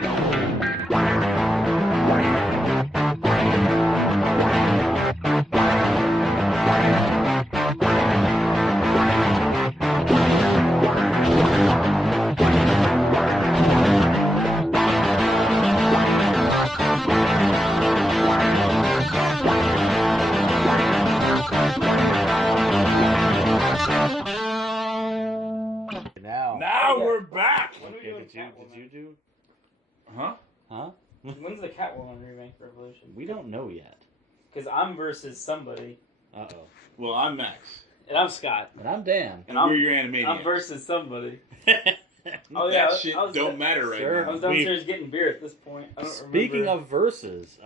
Now we're back. Okay, did you do? Huh? When's the Catwoman remake Revolution? We don't know yet. Because I'm versus somebody. Uh-oh. Well, I'm Max. And I'm Scott. And I'm Dan. And we're your Animaniacs. I'm versus somebody. That shit don't matter right now. I was downstairs getting beer at this point. Speaking of versus,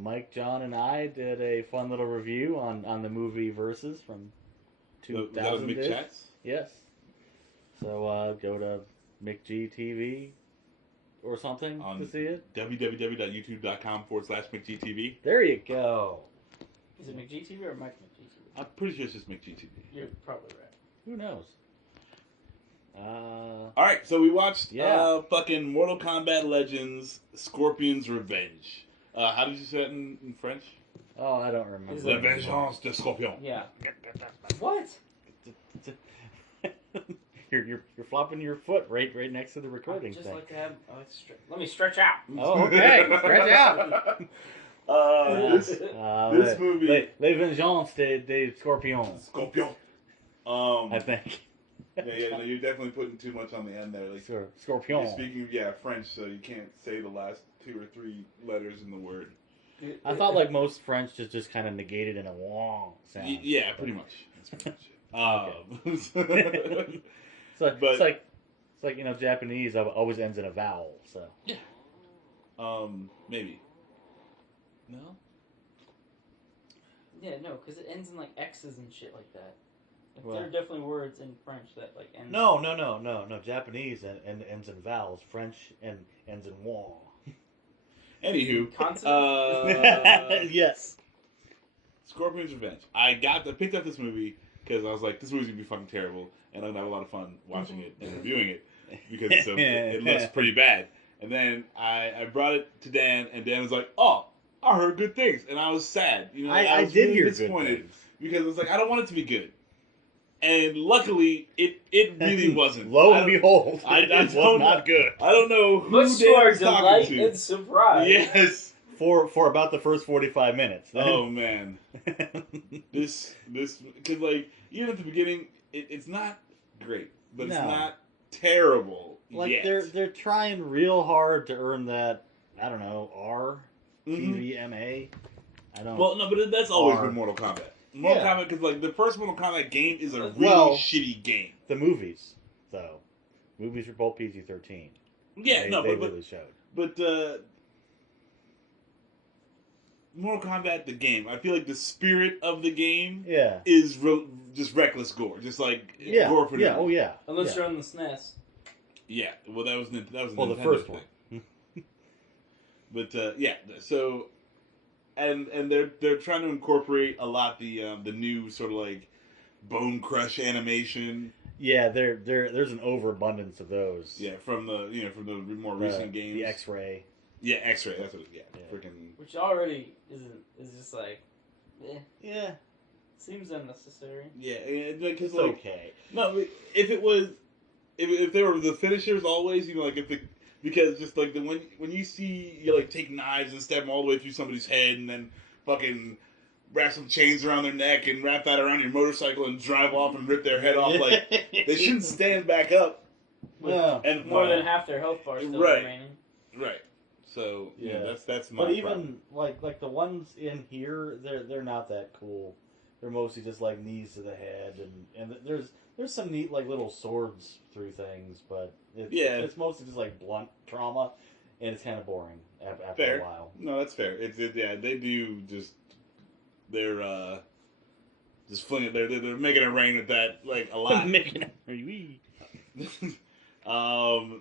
Mike, John, and I did a fun little review on the movie Versus from 2000. That was Mick Chats? Yes. So go to McGTV or something to see it. www.youtube.com/McGTV. There you go. Is it McGTV or Mike McGTV? I'm pretty sure it's just McGTV. You're probably right. Who knows? Alright, so we watched fucking Mortal Kombat Legends Scorpion's Revenge. How did you say that in French? Oh, I don't remember. La Vengeance de Scorpion. Yeah. What? You're flopping your foot right next to the recording just thing. like to have. Let me stretch out. Oh, okay. Stretch out. This movie. Les Vengeances de Scorpion. Scorpion. I think. Yeah, you're definitely putting too much on the end there. Like, Scorpion. You're speaking, French, so you can't say the last 2 or 3 letters in the word. I thought like most French just kind of negated in a wong sound. Yeah, pretty much. That's pretty much it. It's like Japanese always ends in a vowel. So yeah. Maybe. No. Yeah, no, because it ends in like X's and shit like that. Well, there are definitely words in French that like end. No. Japanese ends in vowels. French ends in wong. Anywho, yes. Scorpion's Revenge. I picked up this movie because I was like, this movie's gonna be fucking terrible, and I'm gonna have a lot of fun watching it and reviewing it because it looks pretty bad. And then I brought it to Dan, and Dan was like, "Oh, I heard good things," and I was sad. I was did really hear disappointed good things because I was like, I don't want it to be good. And luckily, it really wasn't. Lo and behold, it was not good. I don't know who much to Dan our was talking delight to. and surprise. Yes. For about the first 45 minutes. Oh man, this because like even at the beginning, it's not great, but it's not terrible. Like yet. they're trying real hard to earn that R TVMA. I don't. Well, no, but that's always been Mortal Kombat. Mortal Kombat, because like the first Mortal Kombat game is a really shitty game. The movies, though, movies were both PG-13. Yeah, they really showed. But Mortal Kombat, the game, I feel like the spirit of the game is just reckless gore, just like gore for no. Oh yeah. Unless you're on the SNES. Yeah, well that was the Nintendo first thing. One. But so. And they're trying to incorporate a lot the new sort of like bone crush animation. Yeah, there's an overabundance of those. Yeah, from the more recent games. The X-ray. Yeah, X-ray. That's what. Yeah. Freaking. Which already is just like, Yeah. Seems unnecessary. Yeah, because it's okay. No, if it was, if they were the finishers always, because just like when you see like take knives and stab them all the way through somebody's head and then fucking wrap some chains around their neck and wrap that around your motorcycle and drive off and rip their head off, like they shouldn't stand back up. And more than half their health bar still remaining. Right. So that's my. But even like the ones in here, they're not that cool. They're mostly just like knees to the head, and there's some neat like little swords through things, but it's mostly just like blunt trauma, and it's kind of boring after a while. No, that's fair. They do they're just flinging. They're making it rain with that like a lot.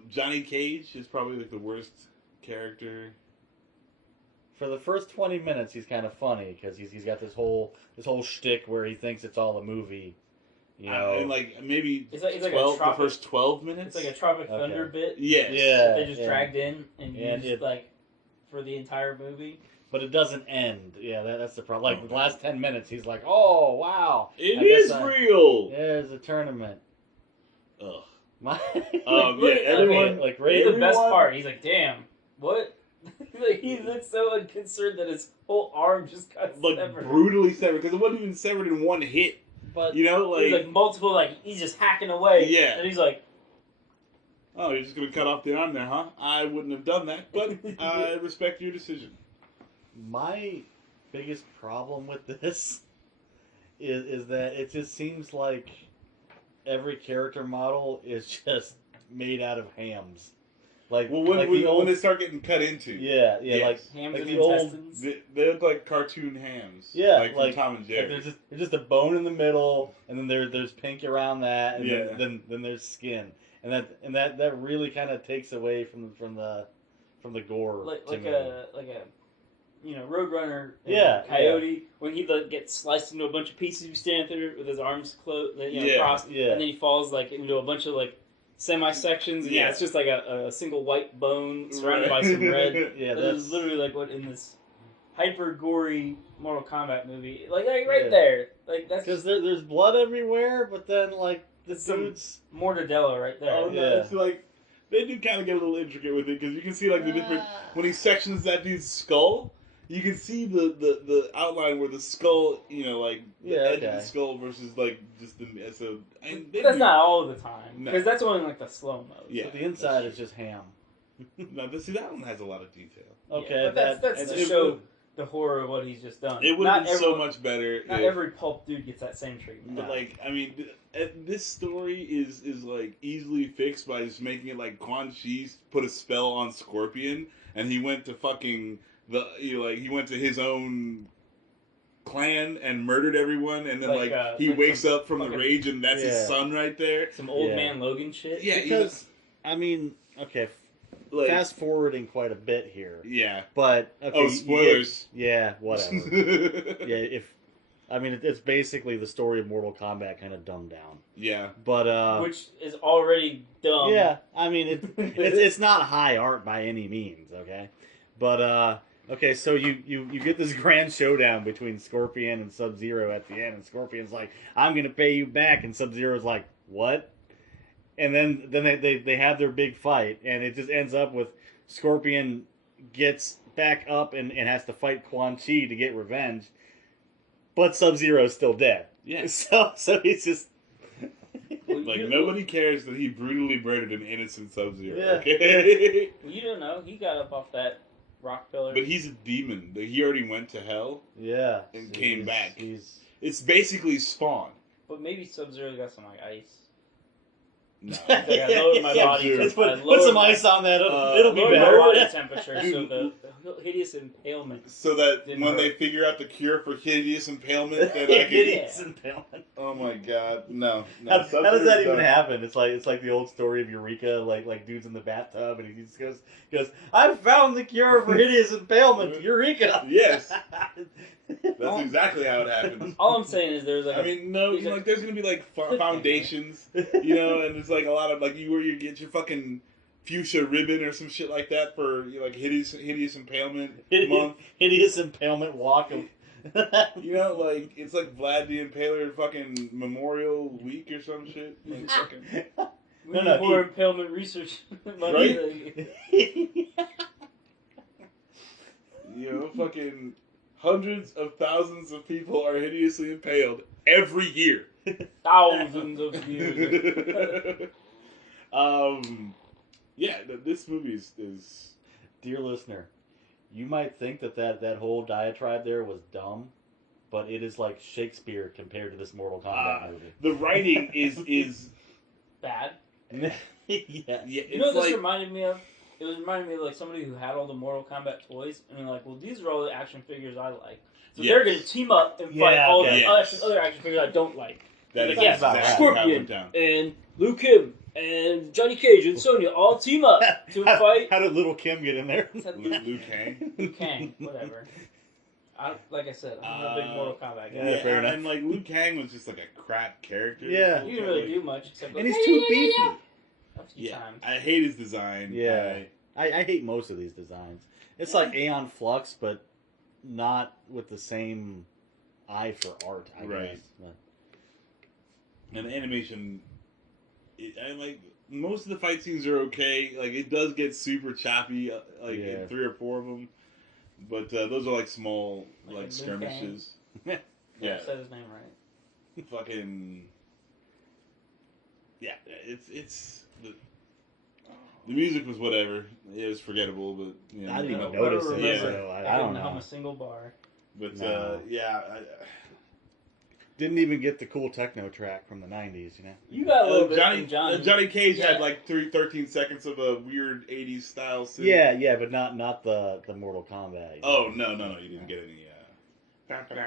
Johnny Cage is probably like the worst character. For the first 20 minutes, he's kind of funny because he's got this whole shtick where he thinks it's all a movie, You know, and like maybe it's like 12, a tropic, the first 12 minutes. It's like a Tropic Thunder bit. Yes. Yeah. That they just dragged in and used like for the entire movie. But it doesn't end. Yeah, that's the problem. Like the last 10 minutes, he's like, "Oh wow, it is real. There's a tournament." Ugh. Everyone like the best part. He's like, "Damn, what?" Like he looks so unconcerned that his whole arm just got severed. Brutally severed because it wasn't even severed in one hit. But you know, like, like multiple, like he's just hacking away. Yeah, and he's like, "Oh, you're just gonna cut off the arm there, huh? I wouldn't have done that, but I respect your decision." My biggest problem with this is that it just seems like every character model is just made out of hams. Like, when they start getting cut into, like hams like and the old, intestines. they look like cartoon hams. Yeah, like from Tom and Jerry. Like there's just a bone in the middle, and then there's pink around that, and then there's skin, and that really kind of takes away from the gore. Like a Roadrunner. Coyote when he gets sliced into a bunch of pieces, he's standing there with his arms crossed, and then he falls like into a bunch of like semi-sections. And it's just like a single white bone surrounded by some red. That's literally like what in this hyper gory Mortal Kombat movie, like there, like that's because there's blood everywhere, but then like the dude's mortadella right there. Oh no, it's like they do kind of get a little intricate with it because you can see like the different when he sections that dude's skull. You can see the outline where the skull, the edge of the skull versus like just the that's not all the time because that's only like the slow mo. Yeah, but the inside is just ham. No, but see that one has a lot of detail. Okay, but that's to show the horror of what he's just done. It would have been so much better. Not every pulp dude gets that same treatment. But this story is like easily fixed by just making it like Quan Chi put a spell on Scorpion and he went to fucking. He went to his own clan and murdered everyone, and then he wakes up from the rage, and that's his son right there. Some old man Logan shit. Yeah, because fast forwarding quite a bit here. Yeah, but spoilers. Whatever. It's basically the story of Mortal Kombat kind of dumbed down. Yeah, but which is already dumb. Yeah, it's not high art by any means. Okay, but. Okay, so you get this grand showdown between Scorpion and Sub-Zero at the end, and Scorpion's like, "I'm gonna pay you back," and Sub-Zero's like, "What?" And then they have their big fight, and it just ends up with Scorpion gets back up and has to fight Quan Chi to get revenge, but Sub-Zero's still dead. Yeah. So he's just nobody cares that he brutally murdered an innocent Sub-Zero. Yeah. Okay. Well, you don't know. He got up off that rock pillar. But he's a demon. He already went to hell. Yeah. And came back. It's basically Spawn. But maybe Sub-Zero got some ice. No. I lowered my body. Let's put some ice on that. It'll be better. My body temperature, so the hideous impalement. So that when they figure out the cure for hideous impalement, then I can. Hideous impalement. Oh my god, no. How does that even happen? It's like the old story of Eureka, like dude's in the bathtub and he just goes, "I've found the cure for hideous impalement, Eureka." Yes. That's exactly how it happens. All I'm saying is there's there's gonna be like foundations, and it's like a lot of like where you get your fucking fuchsia ribbon or some shit like that for hideous impalement month. Hideous impalement walk of. It's like Vlad the Impaler fucking Memorial Week or some shit. Like fucking. More impalement research money. Right? Fucking. Hundreds of thousands of people are hideously impaled every year. Thousands of years. This movie is... Dear listener, you might think that whole diatribe there was dumb, but it is like Shakespeare compared to this Mortal Kombat movie. The writing is bad. Yeah. You know what this reminded me of? It was reminding me of like somebody who had all the Mortal Kombat toys, and they're like, "Well, these are all the action figures I like." So they're going to team up and fight all the other action figures I don't like. That is Scorpion and Liu Kim and Johnny Cage and Sonya all team up to fight. How did Little Kim get in there? Liu Kang. Liu Kang, whatever. like I said, I'm a big Mortal Kombat guy. Yeah, fair enough. And like Liu Kang was just like a crap character. Yeah. He didn't really do much except. And he's too beefy. A few times. I hate his design. Yeah, I hate most of these designs. It's like Aeon Flux, but not with the same eye for art. I guess. But. And the animation, I like most of the fight scenes are okay. Like it does get super choppy, in 3 or 4 of them, but those are like small like skirmishes. Yeah, said his name right. Fucking yeah, it's the music was whatever. It was forgettable, but you know, I didn't even notice it. I don't know a single bar. But didn't even get the cool techno track from the 90s, you know? You got a little bit from Johnny. Johnny Cage had like 13 seconds of a weird 80s style synth. Yeah, but not the Mortal Kombat. Oh, no, you didn't get any... Mortal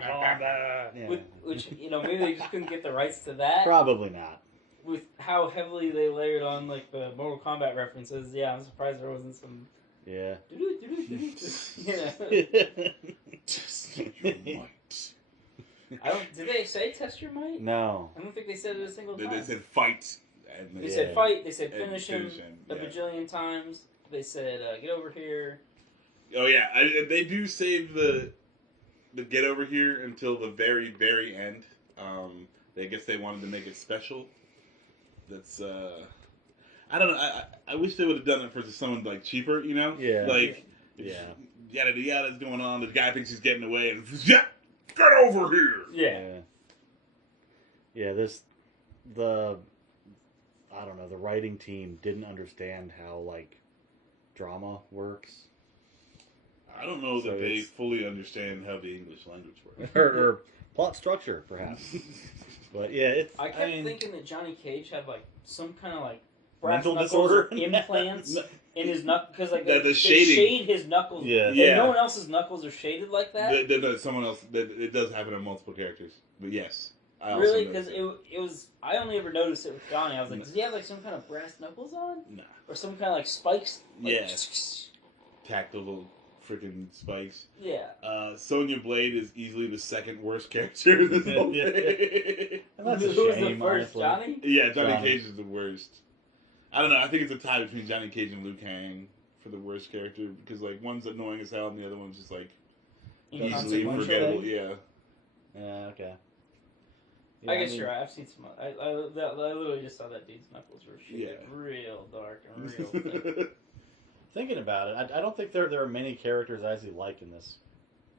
Kombat. Yeah. Which, maybe they just couldn't get the rights to that. Probably not. With how heavily they layered on, like, the Mortal Kombat references, yeah, I'm surprised there wasn't some... Yeah. Test your might. Did they say test your might? No. I don't think they said it a single time. They said fight. They said fight. They said finish him a bajillion times. They said get over here. Oh yeah, they do save the get over here until the very, very end. I guess they wanted to make it special. That's I don't know. I wish they would have done it for someone like cheaper, you know? Yeah. Like yada yada's going on. The guy thinks he's getting away, and get over here. Yeah. Yeah. I don't know. The writing team didn't understand how like drama works. I don't know that they fully understand how the English language works. or plot structure, perhaps. But yeah, I kept thinking that Johnny Cage had like some kind of like brass mental knuckles disorder implants in his knuckles because like the they shading. shade his knuckles. Yeah. And no one else's knuckles are shaded like that. Someone else. It does happen on multiple characters, but yes. Really? Because it was. I only ever noticed it with Johnny. I was like, does he have like some kind of brass knuckles on? Nah. Or some kind of like spikes? Like, Tactile freaking spikes. Yeah. Sonya Blade is easily the second worst character in this whole thing. That's a Who was shame, the first, honestly. Johnny? Yeah, Johnny Cage is the worst. I don't know. I think it's a tie between Johnny Cage and Liu Kang for the worst character because like one's annoying as hell and the other one's just like easily forgettable. Yeah. Yeah. Okay. Yeah, I guess you're right. I've seen some. I literally just saw that dude's knuckles were shaded real dark and real thick. Thinking about it, I don't think there are many characters I actually like in this.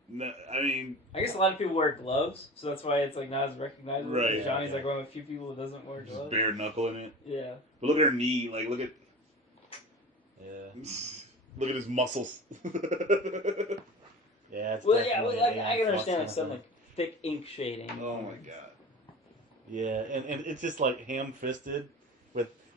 No, I mean, I guess a lot of people wear gloves, so that's why it's like not as recognizable. Right. Johnny's like one of the few people who doesn't wear gloves. Just bare knuckle in it. Yeah. But look at her knee. Like, look at. Yeah. Look at his muscles. Yeah. It's I can understand like some like thick ink shading. Oh my god. Yeah, and it's just like ham-fisted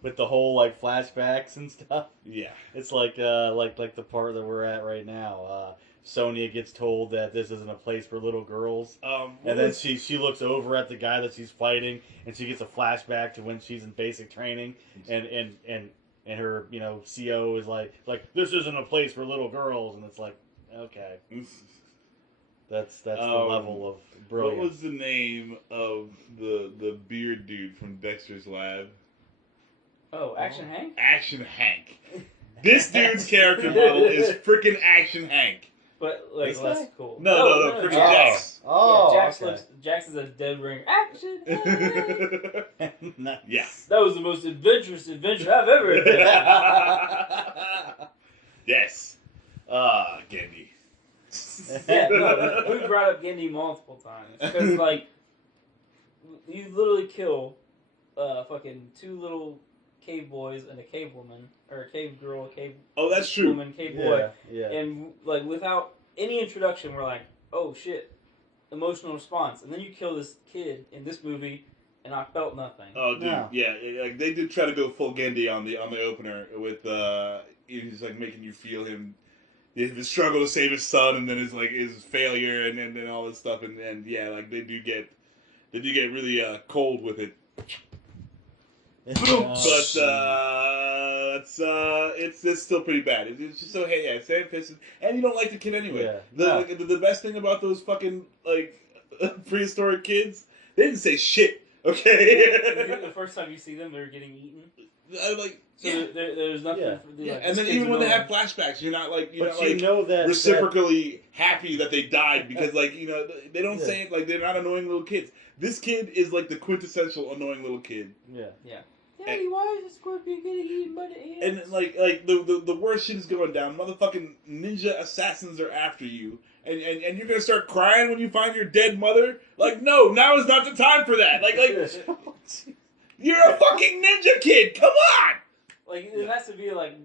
with the whole like flashbacks and stuff. Yeah. It's like the part that we're at right now. Sonya gets told that this isn't a place for little girls, and then she looks over at the guy that she's fighting, and she gets a flashback to when she's in basic training, and her CO is like this isn't a place for little girls, and it's like okay. That's the level of brilliance. What was the name of the beard dude from Dexter's Lab? Oh, Action Hank? Action Hank. This dude's character model is freaking Action Hank. But like less cool. No, freaking Jax. Oh, yeah, Jax is a dead ring. Action Hank. Nice. Yeah. That was the most adventurous adventure I've ever had. Yes. Gendy. Yeah, no, we brought up Gendy multiple times because like you literally kill fucking 2 little cave boys and a cave woman or a cave girl, a cave that's true. woman, cave boy, yeah. And like without any introduction, we're like, oh shit, emotional response, and then you kill this kid in this movie, and I felt nothing. Oh, dude, yeah, like they did try to go full Gendy on the opener with he's like making you feel his struggle to save his son, and then his failure, and then all this stuff, and yeah, like they do get really cold with it. But that's it's still pretty bad. It's just so Sam Fist, and you don't like the kid anyway. Yeah. The best thing about those fucking like prehistoric kids, they didn't say shit. Okay. The first time you see them, they're getting eaten. There's nothing. Yeah. For the, And then even when they have flashbacks, you're not like that reciprocally happy that they died because they don't say it like they're not annoying little kids. This kid is like the quintessential annoying little kid. Yeah. Daddy, why is the scorpion getting eaten by the ants? And like the worst shit is going down. Motherfucking ninja assassins are after you. And you're gonna start crying when you find your dead mother? Like, no, now is not the time for that. Like you're a fucking ninja kid. Come on. Like it has to be like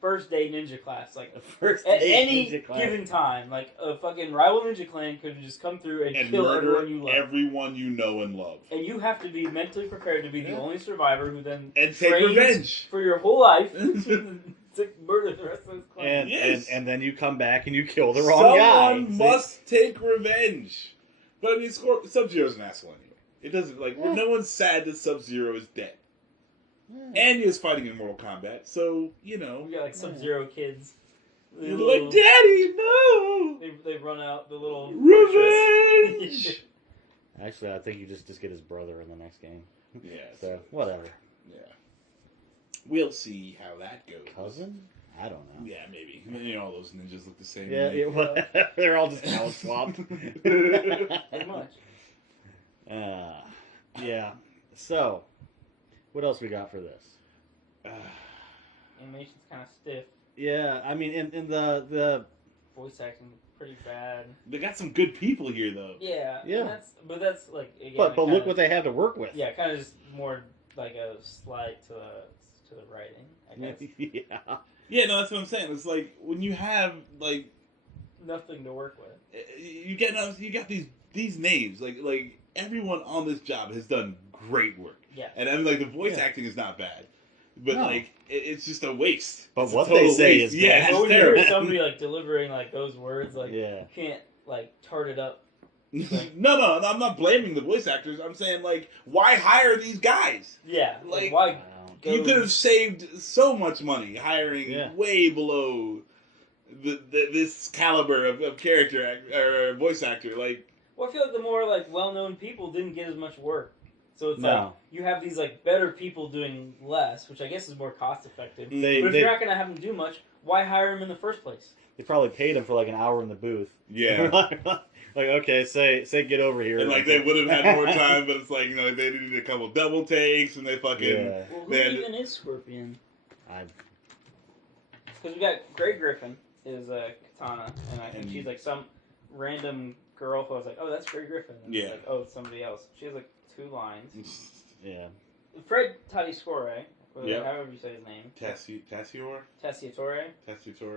first day ninja class. Like first at day any ninja class. given time, like a fucking rival ninja clan could just come through and kill murder everyone you love. everyone you know and love. And you have to be mentally prepared to be the only survivor who then and take revenge for your whole life to murder the rest of his clan. And then you come back and you kill the wrong guy. Someone must take revenge. But I mean, Sub-Zero's an asshole anyway. It doesn't no one's sad that Sub-Zero is dead. And he was fighting in Mortal Kombat, so We got like Sub-Zero kids. You're like, Daddy, no! They run out the little revenge. Actually, I think you just get his brother in the next game. Yeah. So whatever. Yeah. We'll see how that goes. Cousin? I don't know. Yeah, maybe. All those ninjas look the same. Yeah, they're all just color swapped. Pretty much. Yeah. So, what else we got for this? Animation's kind of stiff. Yeah, I mean, in the voice acting pretty bad. They got some good people here, though. Yeah. That's like again. But look what they have to work with. Yeah, kind of just more like a slide to the writing, I guess. Yeah. Yeah, no, that's what I'm saying. It's like when you have like nothing to work with. You got these names like everyone on this job has done great work. Yeah. And I mean, like the voice acting is not bad, but it's just a waste. But it's what they say waste. is bad. But when you hear somebody like delivering like those words, like you can't like tart it up. Like, no, I'm not blaming the voice actors. I'm saying like, why hire these guys? Yeah, like why? You could have saved so much money hiring way below this caliber of character or voice actor. Like, well, I feel like the more like well-known people didn't get as much work, so it's like you have these like better people doing less, which I guess is more cost-effective. But if you're not going to have them do much, why hire them in the first place? They probably paid him for like an hour in the booth. Yeah. Like, okay, say get over here. And like they would have had more time, but it's like they needed a couple double takes, and they fucking. Well, who even is Scorpion? Because we got Grey Griffin is Katana, and I think she's like some random girl who I was like, oh, that's Grey Griffin. And it's like, oh, it's somebody else. She has like 2 lines. Yeah. Fred Tatasciore, however you say his name. Tessiatore.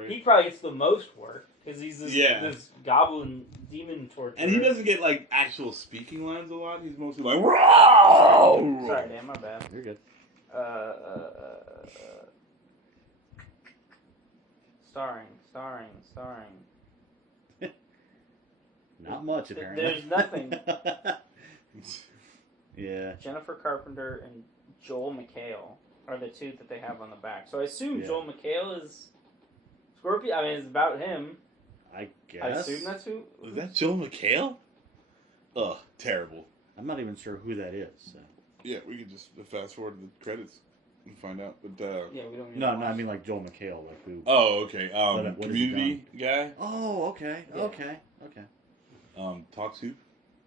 He probably gets the most work because he's this goblin demon torturer. And he doesn't get like actual speaking lines a lot. He's mostly like, "Roar!" Sorry, Dan, my bad. You're good. Starring. Not much, apparently. There's nothing. Yeah. Jennifer Carpenter and Joel McHale are the 2 that they have on the back. So I assume Joel McHale is Scorpion. I mean, it's about him. I guess. I assume that's who. Is that Joel McHale? Ugh, terrible. I'm not even sure who that is. So. Yeah, we could just fast forward to the credits and find out. But yeah, we don't. No, I mean like Joel McHale, like who? Oh, okay. Community guy. Oh, okay, yeah. okay. Talk Soup.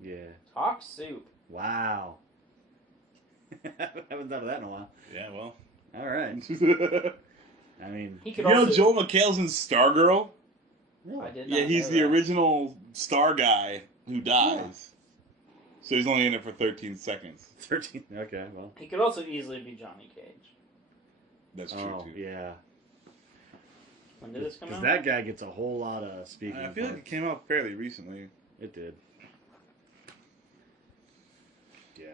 Yeah. Talk Soup. Wow. I haven't thought of that in a while. Yeah, well. All right. I mean, Joel McHale's in Stargirl? No. I did not Yeah, he's know the that. original Star guy who dies. So he's only in it for 13 seconds. 13. Okay, well. He could also easily be Johnny Cage. That's true, too. Yeah. When did this come out? Because that guy gets a whole lot of speaking. I feel like it came out fairly recently. It did. Yeah.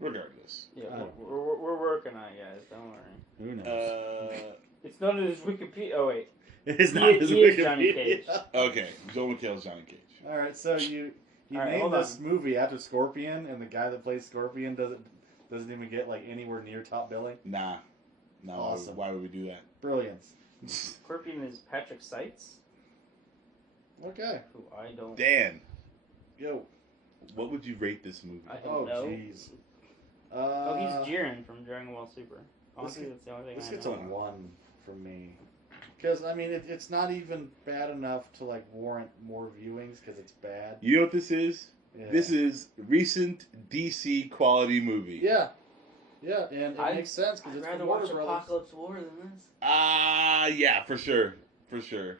Regardless. Yeah, we're working on it, guys. Don't worry. Who knows? It's not in his Wikipedia. Oh, wait. It's not his Wikipedia. Is Johnny Cage. Okay, Joel McHale's Johnny Cage. All right, so you All right, named this movie after Scorpion, and the guy that plays Scorpion Doesn't even get like anywhere near top billing. Nah, no. Awesome. Why would we do that? Brilliance. Scorpion is Patrick Seitz. Okay. Who I don't. Dan, Yo. what would you rate this movie? I don't know. Jeez. He's Jiren from Dragon Ball Super. Honestly, that's the only thing This I gets know. a 1 from me. Because, I mean, it's not even bad enough to, like, warrant more viewings because it's bad. You know what this is? Yeah. This is recent DC quality movie. Yeah. Yeah, and it makes sense because I'd it's rather from Warner watch Brothers. Apocalypse War than this. Yeah, for sure. For sure.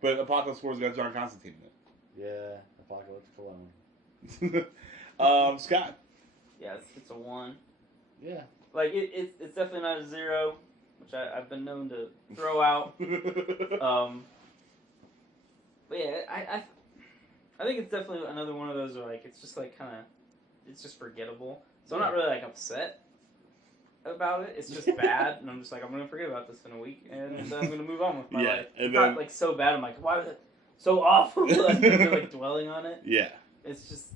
But Apocalypse War's got John Constantine in Yeah, Apocalypse Cologne. it. Scott. Yeah, it's a 1. Yeah. Like, it's definitely not a 0, which I've been known to throw out. But yeah, I think it's definitely another one of those where, like, it's just, like, kind of, it's just forgettable. So I'm not really, like, upset about it. It's just bad, and I'm just like, I'm going to forget about this in a week, and I'm going to move on with my life. It's not, like, so bad. I'm like, why was it so awful? Like, you're, like, dwelling on it. Yeah. It's just...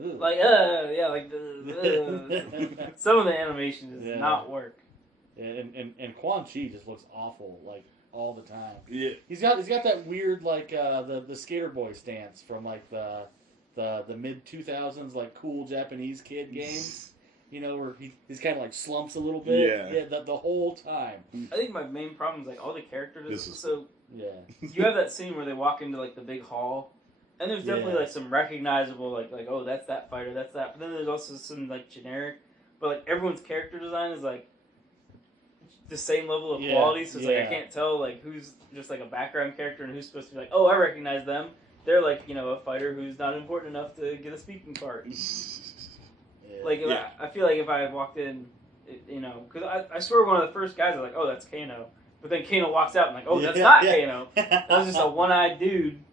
Ooh. Like, yeah, like, some of the animation does not work. And Quan Chi just looks awful, like, all the time. Yeah. He's got that weird, like, the skater boy stance from, like, the mid-2000s, like, cool Japanese kid games. You know, where he's kind of, like, slumps a little bit. Yeah, the whole time. I think my main problem is, like, all the characters. Yeah. You have that scene where they walk into, like, the big hall. And there's definitely, like, some recognizable, like, oh, that's that fighter, that's that. But then there's also some, like, generic. But, like, everyone's character design is, like, the same level of quality. So it's, like, I can't tell, like, who's just, like, a background character and who's supposed to be, like, oh, I recognize them. They're, like, you know, a fighter who's not important enough to get a speaking part. Like, I feel like if I had walked in, you know, because I swear one of the first guys are like, oh, that's Kano. But then Kano walks out and, like, oh, that's not Kano. That was just a one-eyed dude.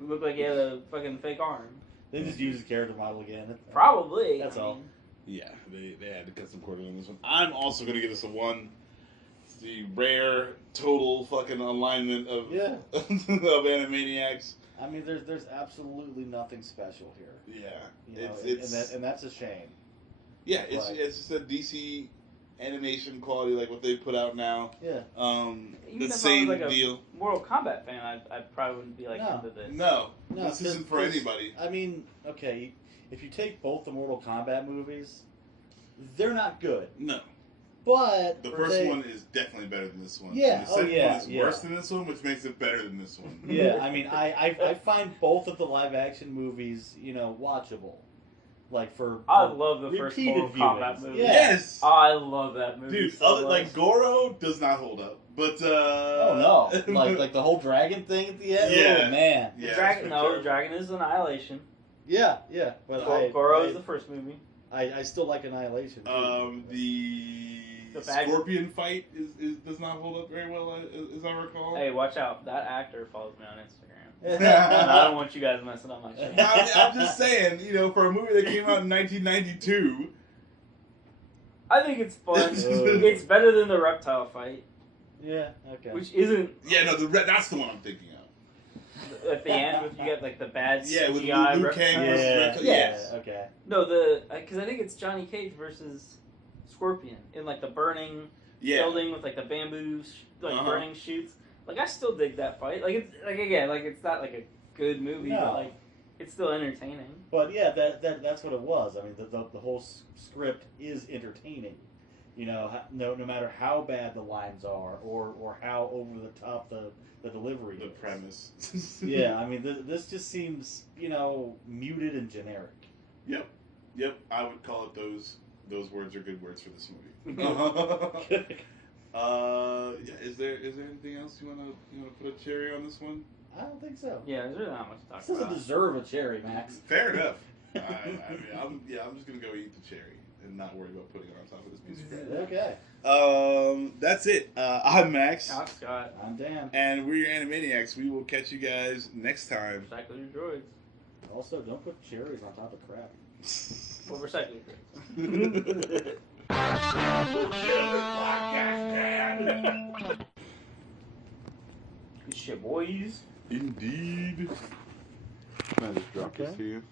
Looked like he had a fucking fake arm. They just used his character model again. Probably. That's all. Yeah, they had to cut some corners on this one. I'm also going to give this a 1. It's the rare, total fucking alignment of of Animaniacs. I mean, there's absolutely nothing special here. Yeah. You know, and that's a shame. Yeah, it's just a DC animation quality like what they put out now. Yeah. The same like deal. A Mortal Kombat fan, I probably wouldn't be like into this. No, this isn't for anybody. I mean, okay, if you take both the Mortal Kombat movies, they're not good. No. But the first one is definitely better than this one. Yeah. And the second one is worse than this one, which makes it better than this one. Yeah. I mean, I find both of the live action movies, you know, watchable. Like I love the first Mortal Kombat movie. Yeah. Yes, I love that movie. Dude, like Goro does not hold up, but oh no, like the whole dragon thing at the end. Yeah, oh, man. The dragon. No, the dragon is Annihilation. Yeah, but Goro is the first movie. I still like Annihilation. The Scorpion fight does not hold up very well, as I recall. Hey, watch out! That actor follows me on Instagram. I don't want you guys messing up my shit. I'm just saying, you know, for a movie that came out in 1992. I think it's fun. It's better than the reptile fight. Yeah, okay. Which isn't... Yeah, no, that's the one I'm thinking of. At the end, if you get, like, the bad CGI with Liu Kang versus reptile. Yes. Okay. No, because I think it's Johnny Cage versus Scorpion in, like, the burning building with, like, the bamboo, burning shoots. Like, I still dig that fight. Like, it's it's not like a good movie, but like, it's still entertaining. But yeah, that's what it was. I mean, the whole script is entertaining. You know, no matter how bad the lines are, or how over the top the delivery. The is. premise. Yeah, I mean, this just seems, you know, muted and generic. Yep. I would call it those words are good words for this movie. Is there anything else you wanna put a cherry on this one? I don't think so. Yeah, there's really not much to talk about. This doesn't deserve a cherry, Max. Fair enough. I'm just gonna go eat the cherry and not worry about putting it on top of this piece of bread. Okay. That's it. I'm Max. I'm Scott. I'm Dan. And we're your Animaniacs. We will catch you guys next time. Recycle your droids. Also, don't put cherries on top of crap. Well, recycle your droids. It's your boys. Indeed. I just dropped this to you.